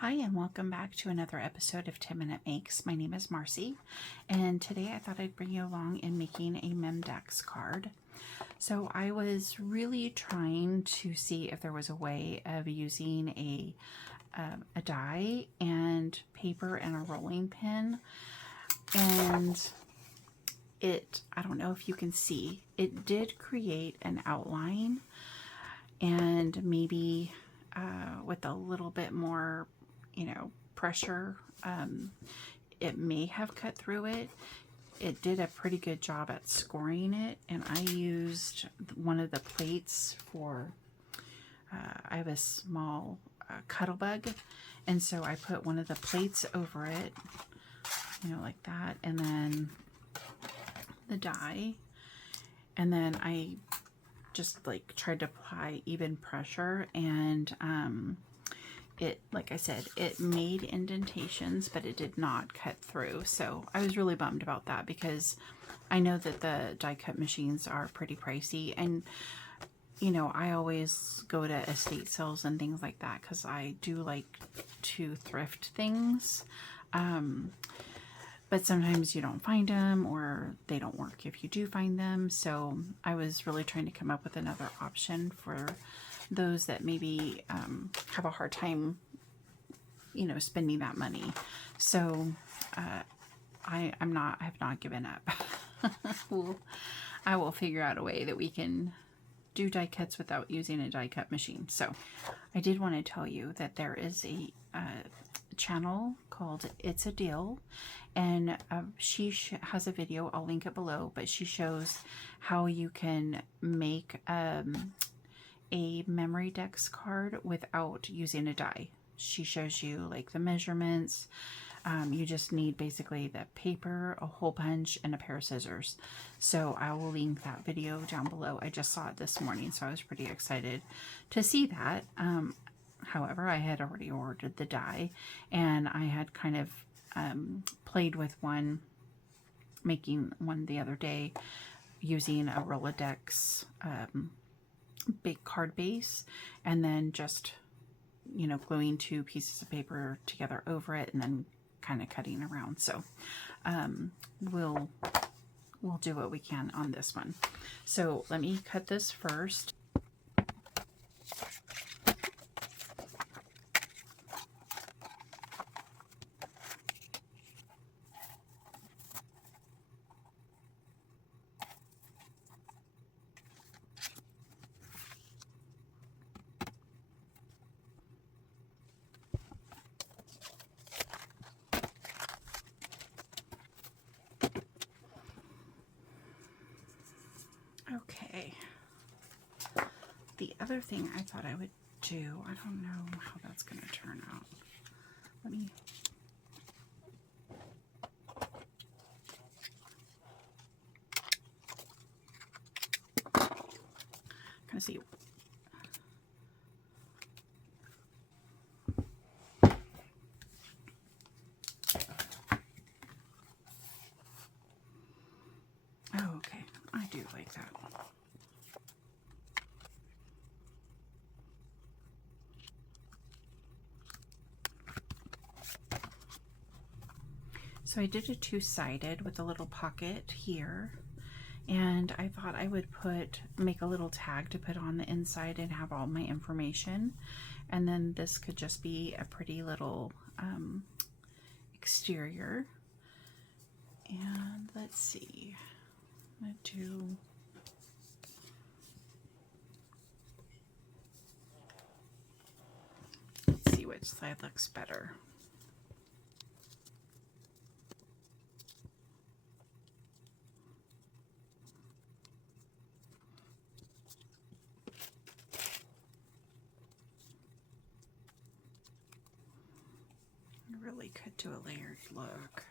Hi, and welcome back to another episode of 10-Minute Makes. My name is Marcie, and today I thought I'd bring you along in making a Memdex card. So I was really trying to see if there was a way of using a die and paper and a rolling pin, and I don't know if you can see, it did create an outline, and maybe with a little bit more pressure, it may have cut through it. It did a pretty good job at scoring it, and I used one of the plates for, I have a small Cuttlebug, and so I put one of the plates over it, like that, and then the die, and then I just tried to apply even pressure, and it, like I said, it made indentations, but it did not cut through. So I was really bummed about that, because I know that the die-cut machines are pretty pricey, and I always go to estate sales and things like that because I do like to thrift things, but sometimes you don't find them, or they don't work if you do find them. So I was really trying to come up with another option for those that maybe have a hard time, spending that money. So I have not given up. I will figure out a way that we can do die cuts without using a die cut machine. So I did want to tell you that there is a channel called It's a Deal, and she has a video, I'll link it below, but she shows how you can make a MemoryDex card without using a die. She shows you the measurements. You just need basically the paper, a hole punch, and a pair of scissors. So I will link that video down below. I just saw it this morning, so I was pretty excited to see that. However, I had already ordered the die, and I had kind of played with making one the other day using a Rolodex big card base, and then just gluing two pieces of paper together over it, and then kind of cutting around. So we'll do what we can on this one. So let me cut this first. Okay, the other thing I thought I would do, I don't know how that's going to turn out. Let me, kind of see. Oh, okay, I do like that. So I did a two-sided with a little pocket here, and I thought I would make a little tag to put on the inside and have all my information, and then this could just be a pretty little exterior. And let's see, I'm gonna let's see which side looks better. Really could do a layered look.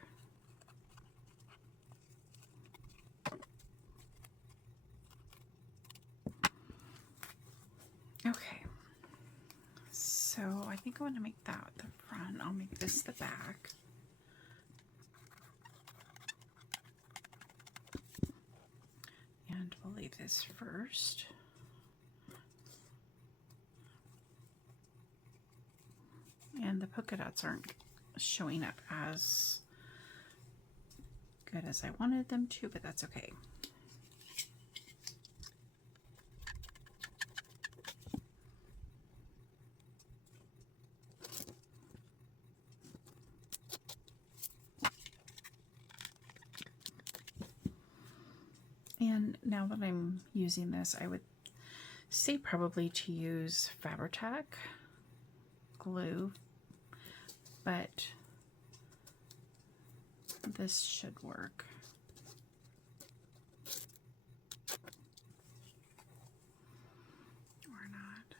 Okay, so I think I want to make that the front. I'll make this the back. And we'll leave this first. and the polka dots aren't showing up as good as I wanted them to, but that's okay. And now that I'm using this, I would say probably to use Fabri-Tac glue, but this should work. Or not.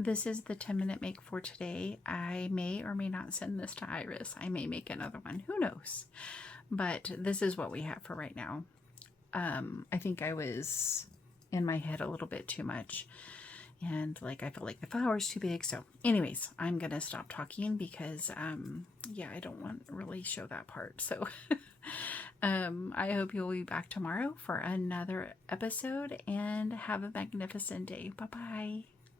This is the 10-minute make for today. I may or may not send this to Iris. I may make another one. Who knows? But this is what we have for right now. I think I was in my head a little bit too much. And like I felt like the flower's too big. So anyways, I'm going to stop talking because, yeah, I don't want to really show that part. So I hope you'll be back tomorrow for another episode and have a magnificent day. Bye-bye.